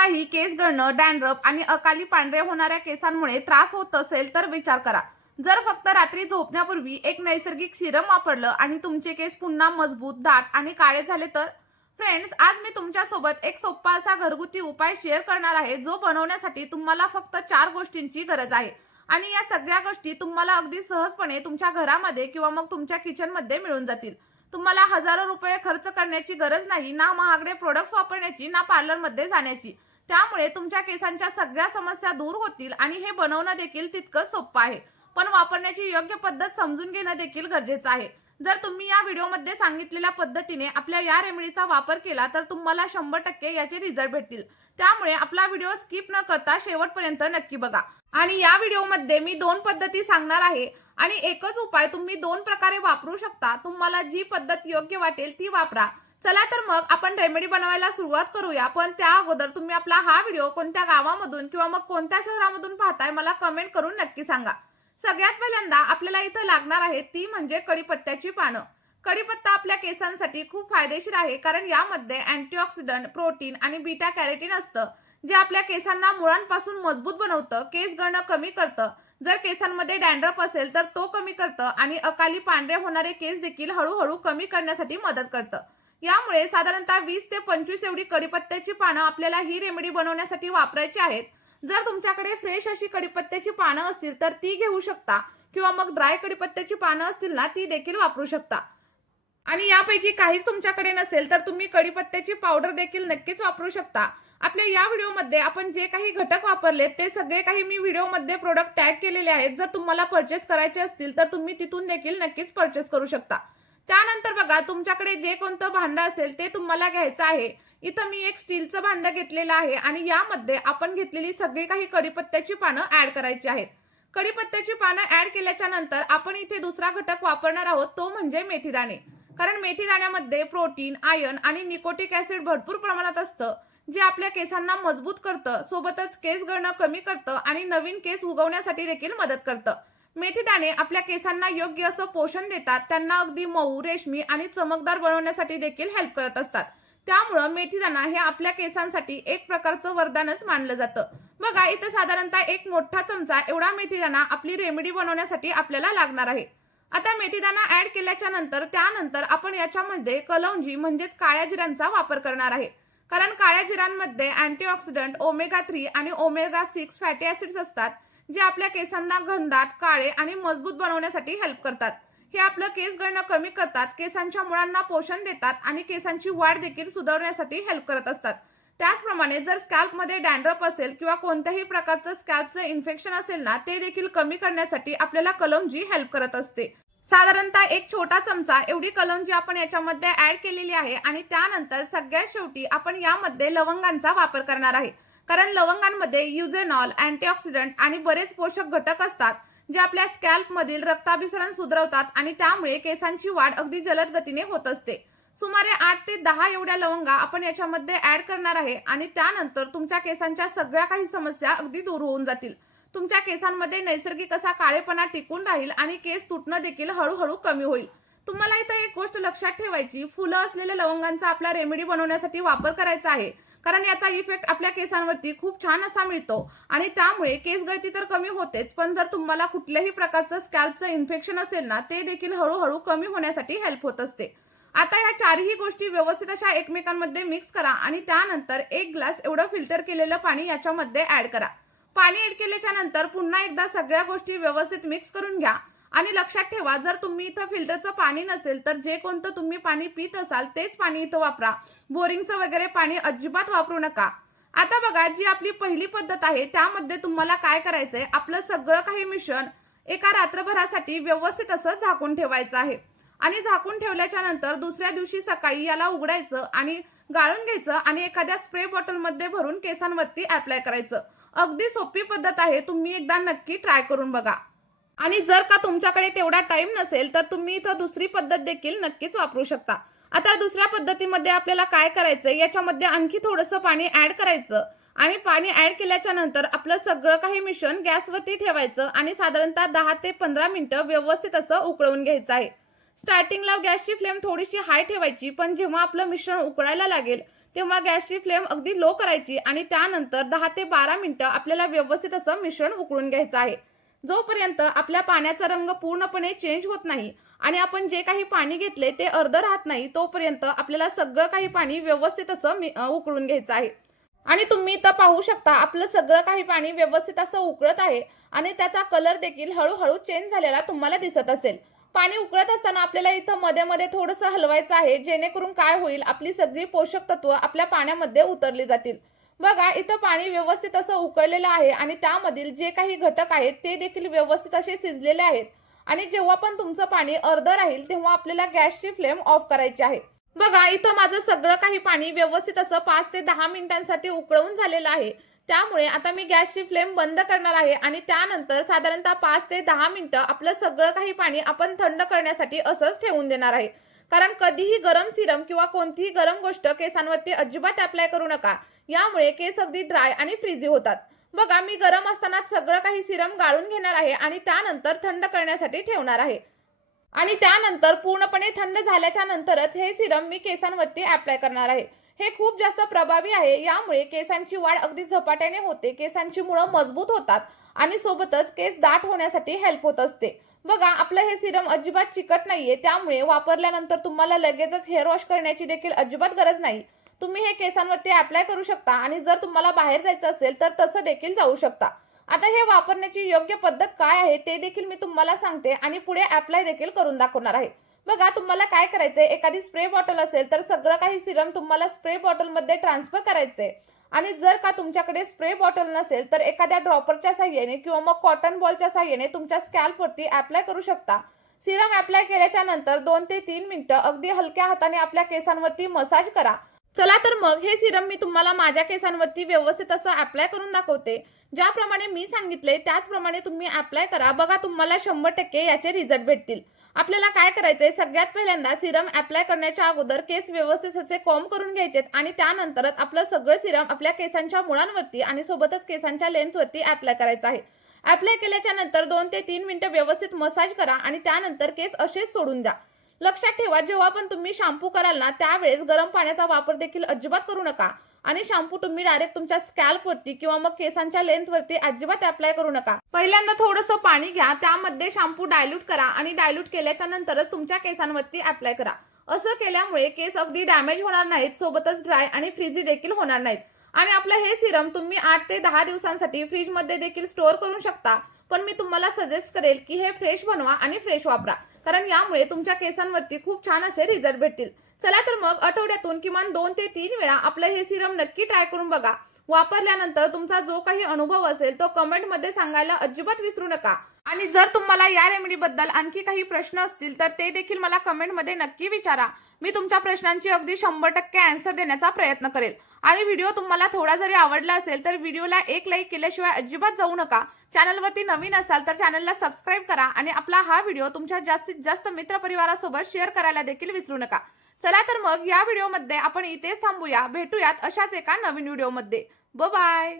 तुम्हालाही केस गळणं, डॅन्ड्रफ आणि अकाली पांढरे होणाऱ्या केसांमुळे त्रास होत असेल तर विचार करा. जर फक्त रात्री झोपण्यापूर्वी एक नैसर्गिक सिरम वापरलं आणि तुमचे केस पुन्हा मजबूत, दाट आणि काळे झाले तर? फ्रेंड्स, आज मी तुमच्यासोबत एक सोपा असा घरगुती उपाय शेअर करणार आहे, जो बनवण्यासाठी तुम्हाला फक्त 4 गोष्टींची गरज आहे. आणि या सगळ्या गोष्टी तुम्हाला अगदी सहजपणे तुमच्या घरामध्ये किंवा मग तुमच्या किचनमध्ये मिळून जातील. तुम्हाला हजारो रुपये खर्च करण्याची गरज नाही, ना महागडे प्रोडक्ट्स वापरण्याची, ना पार्लरमध्ये जाण्याची. त्यामुळे तुमच्या केसांच्या सगळ्या समस्या दूर होतील आणि हे बनवणं देखील तितकंच सोपं आहे. पण वापरण्याची योग्य पद्धत समजून घेणं देखील गरजेचं आहे. जर तुम्ही या व्हिडिओमध्ये सांगितलेल्या पद्धतीने आपल्या या रेमेडीचा वापर केला तर तुम्हाला 100% याचे रिझल्ट भेटतील. त्यामुळे आपला व्हिडिओ स्किप न करता शेवटपर्यंत नक्की बघा. आणि या व्हिडिओमध्ये मी 2 पद्धती सांगणार आहे आणि एकच उपाय तुम्ही 2 प्रकारे वापरू शकता. तुम्हाला जी पद्धत योग्य वाटेल ती वापरा. चला तर मग आपण रेमेडी बनवायला सुरुवात करूया. पण त्या अगोदर तुम्ही आपला हा व्हिडिओ कोणत्या गावामधून किंवा मग कोणत्या शहरामधून पाहताय मला कमेंट करून नक्की सांगा. सगळ्यात पहिल्यांदा आपल्याला इथं लागणार आहे ती म्हणजे कढीपत्त्याची पानं. कढीपत्ता आपल्या केसांसाठी खूप फायदेशीर आहे, कारण यामध्ये अँटीऑक्सिडंट, प्रोटीन आणि बीटा कॅरोटीन असतं, जे आपल्या केसांना मुळांपासून मजबूत बनवतं, केस गळणं कमी करतं. जर केसांमध्ये डॅन्ड्रफ असेल तर तो कमी करतं आणि अकाली पांढरे होणारे केस देखील हळूहळू कमी करण्यासाठी मदत करतं. यामुळे साधारणतः 20 ते 25 एवढी कढीपत्त्याची पानं आपल्याला ही रेमेडी बनवण्यासाठी वापरायची आहेत. जर तुमच्याकडे फ्रेश अशी कढीपत्त्याची पानं असतील तर ती घेऊ शकता किंवा मग ड्राय कढीपत्त्याची पानं असतील ना, ती देखील वापरू शकता. आणि यापैकी काहीच तुमच्याकडे नसेल तर तुम्ही कढीपत्त्याची पावडर देखील नक्कीच वापरू शकता. आपल्या या व्हिडिओमध्ये आपण जे काही घटक वापरले ते सगळे काही मी व्हिडिओमध्ये प्रोडक्ट टॅग केलेले आहेत. जर तुम्हाला परचेस करायचे असतील तर तुम्ही तिथून देखील नक्कीच परचेस करू शकता. त्यानंतर बघा, तुमच्याकडे जे कोणतं भांडं असेल ते तुम्हाला घ्यायचं आहे. इथं मी एक स्टीलचं भांडं घेतलेलं आहे आणि यामध्ये आपण घेतलेली सगळी काही कढीपत्त्याची पानं ऍड करायची आहेत. कढीपत्त्याची पानं ऍड केल्याच्या नंतर आपण इथे दुसरा घटक वापरणार आहोत, तो म्हणजे मेथीदाणे. कारण मेथीदाण्यामध्ये प्रोटीन, आयर्न आणि निकोटिक ऍसिड भरपूर प्रमाणात असतं, जे आपल्या केसांना मजबूत करतं, सोबतच केस गळणं कमी करतं आणि नवीन केस उगवण्यासाठी देखील मदत करतं. मेथीदाणे आपल्या केसांना योग्य असं पोषण देतात, त्यांना अगदी मऊ, रेशमी आणि चमकदार बनवण्यासाठी देखील हेल्प करत असतात. त्यामुळे मेथीदाणा हे आपल्या केसांसाठी एक प्रकारचं वरदानच मानलं जातं. बघा, इथं साधारणतः एक मोठा चमचा एवढा मेथीदाणा आपली रेमेडी बनवण्यासाठी आपल्याला लागणार आहे. आता मेथीदाणा ऍड केल्याच्या नंतर त्यानंतर आपण याच्यामध्ये कलौंजी म्हणजेच काळ्या जिऱ्यांचा वापर करणार आहे. कारण काळ्या जिऱ्यांमध्ये अँटीऑक्सिडंट, ओमेगा 3 आणि ओमेगा 6 फॅटी ऍसिड्स असतात, जे आपल्या केसांना घनदाट, काळे आणि मजबूत बनवण्यासाठी हेल्प करतात. हे आपलं केस गळणं कमी करतात, केसांच्या मुळांना पोषण देतात आणि केसांची वाढ देखील सुधारण्यासाठी हेल्प करत असतात. त्याचप्रमाणे जर स्कॅल्पमध्ये डॅन्ड्रफ असेल किंवा कोणत्याही प्रकारचं स्कॅल्पचं इन्फेक्शन असेल ना, ते देखील कमी करण्यासाठी आपल्याला कलौंजी हेल्प करत असते. साधारणतः एक छोटा चमचा एवढी कलौंजी आपण याच्यामध्ये ऍड केलेली आहे. आणि त्यानंतर सगळ्यात शेवटी आपण यामध्ये लवंगांचा वापर करणार आहे. कारण लवंगांमध्ये युजेनॉल, अँटीऑक्सिडंट आणि बरेच पोषक घटक असतात, जे आपल्या स्कॅल्पमधील रक्ताभिसरण सुधारवतात आणि त्यामुळे केसांची वाढ अगदी जलद गतीने होत असते. सुमारे 8 ते 10 एवढ्या लवंगा आपण याच्यामध्ये ऍड करणार आहे आणि त्यानंतर तुमच्या केसांच्या सगळ्या काही समस्या अगदी दूर होऊन जातील. तुमच्या केसांमध्ये नैसर्गिक असा काळेपणा टिकून राहील आणि केस तुटणं देखील हळूहळू कमी होईल. तुम्हाला इथं एक गोष्ट लक्षात ठेवायची, फुलं असलेल्या लवंगांचा आपला रेमेडी बनवण्यासाठी वापर करायचा आहे. कारण याचा इफेक्ट आपल्या केसांवरती खूप छान असा मिळतो आणि त्यामुळे केस गळती तर कमी होतेच, पण जर तुम्हाला कुठल्याही प्रकारचं स्कॅल्पचं इन्फेक्शन असेल ना, ते देखील हळूहळू कमी होण्यासाठी हेल्प होत असते. आता ह्या चारही गोष्टी व्यवस्थित अशा एकमेकांमध्ये मिक्स करा आणि त्यानंतर 1 ग्लास एवढं फिल्टर केलेलं पाणी याच्यामध्ये ऍड करा. पाणी ऍड केल्याच्या नंतर पुन्हा एकदा सगळ्या गोष्टी व्यवस्थित मिक्स करून घ्या. आणि लक्षात ठेवा, जर तुम्ही इथं फिल्टरचं पाणी नसेल तर जे कोणतं तुम्ही पाणी पित असाल तेच पाणी इथं वापरा. बोरिंगचं वगैरे पाणी अजिबात वापरू नका. आता बघा, जी आपली पहिली पद्धत आहे त्यामध्ये तुम्हाला काय करायचंय, आपलं सगळं काही मिश्रण एका रात्रभरासाठी व्यवस्थित असं झाकून ठेवायचं आहे. आणि झाकून ठेवल्याच्या नंतर दुसऱ्या दिवशी सकाळी याला उघडायचं आणि गाळून घ्यायचं आणि एखाद्या स्प्रे बॉटलमध्ये भरून केसांवरती अप्लाय करायचं. अगदी सोपी पद्धत आहे, तुम्ही एकदा नक्की ट्राय करून बघा. आणि जर का तुमच्याकडे तेवढा टाइम नसेल तर तुम्ही इथं दुसरी पद्धत देखील नक्कीच वापरू शकता. आता दुसऱ्या पद्धतीमध्ये आपल्याला काय करायचंय, याच्यामध्ये आणखी थोडंसं पाणी ऍड करायचं आणि पाणी ऍड केल्याच्या नंतर आपलं सगळं काही मिश्रण गॅसवरती ठेवायचं आणि साधारणतः 10 ते 15 मिनिटं व्यवस्थित असं उकळून घ्यायचं आहे. स्टार्टिंगला गॅसची फ्लेम थोडीशी हाय ठेवायची, पण जेव्हा आपलं मिश्रण उकळायला लागेल तेव्हा गॅसची फ्लेम अगदी लो करायची आणि त्यानंतर 10 ते 12 मिनिटं आपल्याला व्यवस्थित असं मिश्रण उकळून घ्यायचं आहे. जोपर्यंत आपल्या पाण्याचा रंग पूर्णपणे चेंज होत नाही आणि आपण जे काही पाणी घेतले ते अर्धं राहत नाही, तोपर्यंत आपल्याला सगळं काही पाणी व्यवस्थित असं उकळून घ्यायचं आहे. आणि तुम्ही इथं पाहू शकता आपलं सगळं काही पाणी व्यवस्थित असं उकळत आहे आणि त्याचा कलर देखील हळूहळू चेंज झालेला तुम्हाला दिसत असेल. पाणी उकळत असताना आपल्याला इथं मध्ये-मध्ये थोडंसं हलवायचं आहे, जेणेकरून काय होईल, आपली सगळी पोषक तत्व आपल्या पाण्यामध्ये उतरली जातील. बघा इथं पाणी व्यवस्थित असं उकळलेलं आहे आणि त्यामधील जे काही घटक आहेत ते देखील व्यवस्थित असे शिजलेले आहेत. आणि जेव्हा पण तुमचं पाणी अर्धं राहील तेव्हा आपल्याला गॅसची फ्लेम ऑफ करायची आहे. बघा इथं माझं सगळं काही पाणी व्यवस्थित असं 5 ते 10 मिनिटांसाठी उकळून झालेलं आहे. त्यामुळे आता मी गॅसची फ्लेम बंद करणार आहे आणि त्यानंतर साधारणतः 5 ते 10 मिनिटं आपलं सगळं काही पाणी आपण थंड करण्यासाठी असंच ठेवून देणार आहे. कारण कधीही गरम सिरम किंवा कोणतीही गरम गोष्ट केसांवरती अजिबात अप्लाय करू नका. यामुळे केस अगदी ड्राय आणि फ्रीझी होतात. बघा मी गरम असतानाच सगळं काही सिरम गाळून घेणार आहे आणि त्यानंतर थंड करण्यासाठी ठेवणार आहे. आणि त्यानंतर पूर्णपणे थंड झाल्याच्या नंतरच हे सिरम मी केसांवरती अप्लाय करणार आहे. हे खूप जास्त प्रभावी आहे. यामुळे केसांची वाढ अगदी झपाट्याने होते, केसांची मुळं मजबूत होतात आणि सोबतच केस दाट होण्यासाठी हेल्प होत असते. बघा आपलं हे सिरम अजिबात चिकट नाहीये, त्यामुळे वापरल्यानंतर तुम्हाला लगेचच हेअर वॉश करण्याची देखील अजिबात गरज नाही. तुम्ही हे केसांवरती अप्लाय करू शकता आणि जर तुम्हाला बाहेर जायचं असेल तर तसं देखील जाऊ शकता. आता हे वापरण्याची योग्य पद्धत काय आहे ते देखील मी तुम्हाला सांगते आणि पुढे अप्लाय देखील करून दाखवणार आहे. बघा तुम्हाला काय करायचंय, एखादी स्प्रे बॉटल असेल तर सगळं काही सिरम तुम्हाला स्प्रे बॉटलमध्ये ट्रान्सफर करायचंय. आणि जर का तुमच्याकडे स्प्रे बॉटल नसेल तर एखाद्या ड्रॉपरच्या साहाय्याने किंवा मग कॉटन बॉलच्या साहाय्याने तुमच्या स्कॅल्पवरती अप्लाय करू शकता. सिरम अप्लाय केल्याच्या नंतर 2 ते 3 मिनिटं अगदी हलक्या हाताने आपल्या केसांवरती मसाज करा. चला तर मग हे सिरम मी तुम्हाला माझ्या केसांवरती व्यवस्थित असं अप्लाय करून दाखवते. ज्याप्रमाणे मी सांगितले त्याचप्रमाणे तुम्ही अप्लाय करा. बघा तुम्हाला 100% याचे रिझल्ट भेटतील. आपल्याला काय करायचंय, सगळ्यात पहिल्यांदा सिरम अप्लाय करण्याच्या अगोदर केस व्यवस्थित असे कॉम्ब करून घ्यायचेत आणि त्यानंतरच आपलं सगळं सिरम आपल्या केसांच्या मुळांवरती आणि सोबतच केसांच्या लेंथवरती अप्लाय करायचं आहे. अप्लाय केल्याच्या नंतर 2 ते 3 मिनिटं व्यवस्थित मसाज करा आणि त्यानंतर केस असेच सोडून द्या. लक्षात ठेवा जेव्हा पण तुम्ही शॅम्पू कराल ना त्यावेळेस गरम पाण्याचा वापर देखील अजिबात करू नका आणि शॅम्पू तुम्ही डायरेक्ट तुमच्या स्कॅल्पवरती किंवा मग केसांच्या लेंथवरती अजिबात अप्लाय करू नका. पहिल्यांदा थोडंसं पाणी घ्या, त्यामध्ये शॅम्पू डायल्यूट करा आणि डायल्यूट केल्याच्या नंतरच तुमच्या केसांवरती अप्लाय करा. असं केल्यामुळे केस अगदी डॅमेज होणार नाहीत, सोबतच ड्राय आणि फ्रीझी देखील होणार नाहीत. आणि आपलं हे सिरम तुम्ही 8 ते 10 दिवसांसाठी फ्रीजमध्ये देखील स्टोअर करू शकता. पण मी तुम्हाला सजेस्ट करेल की हे फ्रेश बनवा आणि फ्रेश वापरा, कारण यामुळे तुमच्या केसांवरती खूप छान असे रिझल्ट भेटतील. चला तर मग आठवड्यातून किमान 2 ते 3 वेळा आपलं हे सिरम नक्की ट्राय करून बघा. वापरल्यानंतर तुमचा जो काही अनुभव असेल तो कमेंटमध्ये सांगायला अजिबात विसरू नका. आणि जर तुम्हाला या रेमेडीबद्दल आणखी काही प्रश्न असतील तर ते देखील मला कमेंटमध्ये नक्की विचारा. मी तुमच्या प्रश्नांची अगदी 100% आन्सर देण्याचा प्रयत्न करेल. आणि व्हिडिओ तुम्हाला थोडा जरी आवडला असेल तर व्हिडिओला एक लाईक केल्याशिवाय अजिबात जाऊ नका. चॅनलवरती नवीन असाल तर चॅनलला सबस्क्राईब करा आणि आपला हा व्हिडिओ तुमच्या जास्तीत जास्त मित्रपरिवारासोबत शेअर करायला देखील विसरू नका. चला तर मग या व्हिडिओमध्ये आपण इथेच थांबूया. भेटूयात अशाच एका नवीन व्हिडिओमध्ये. बाय.